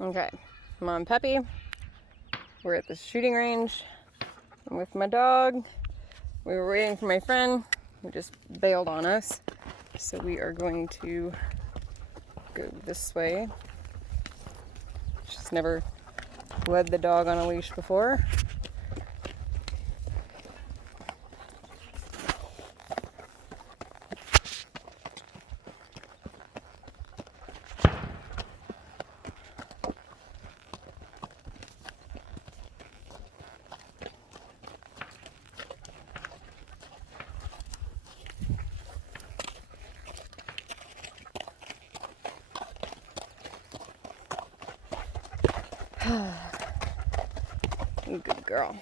Okay, Mom and Peppy, we're at the shooting range. I'm with my dog. We were waiting for my friend who just bailed on us. So we are going to go this way. She's never led the dog on a leash before. Good girl.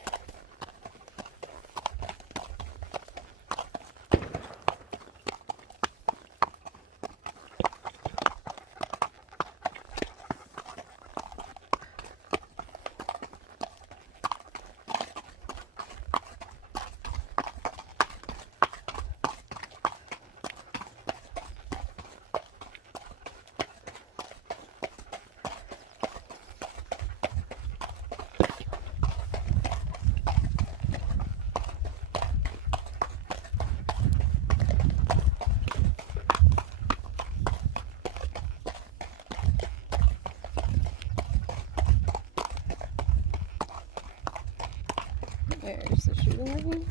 There's the shooting range.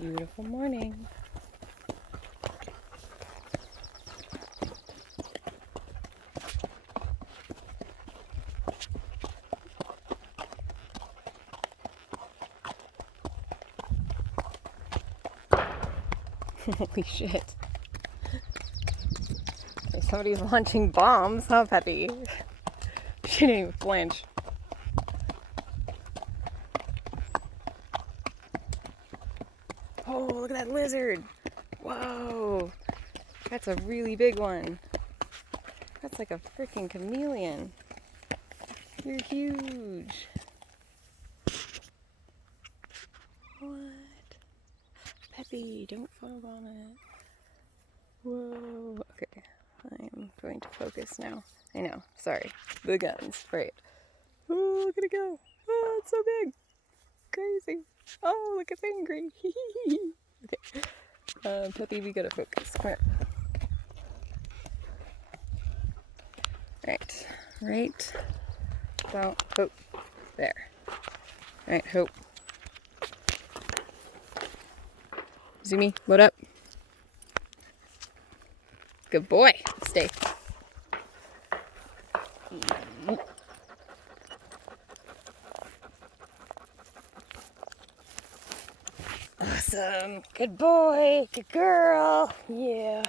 Beautiful morning. Holy shit. Somebody's launching bombs, huh, Peppy? She didn't even flinch. Oh, look at that lizard. Whoa. That's a really big one. That's like a freaking chameleon. You're huge. What? Peppy, don't photobomb it. Whoa. Okay, I am going to focus now. I know, sorry. The guns, right. Oh, look at it go. Oh, it's so big. Crazy. Oh, look, it's angry. Okay. Peppy, we gotta focus. Come here. Right. About, hope. There. Right, hope. Zoomy, load up. Good boy. Stay. Awesome. Good boy. Good girl. Yeah.